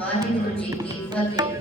Waheguru ji Ki Fateh.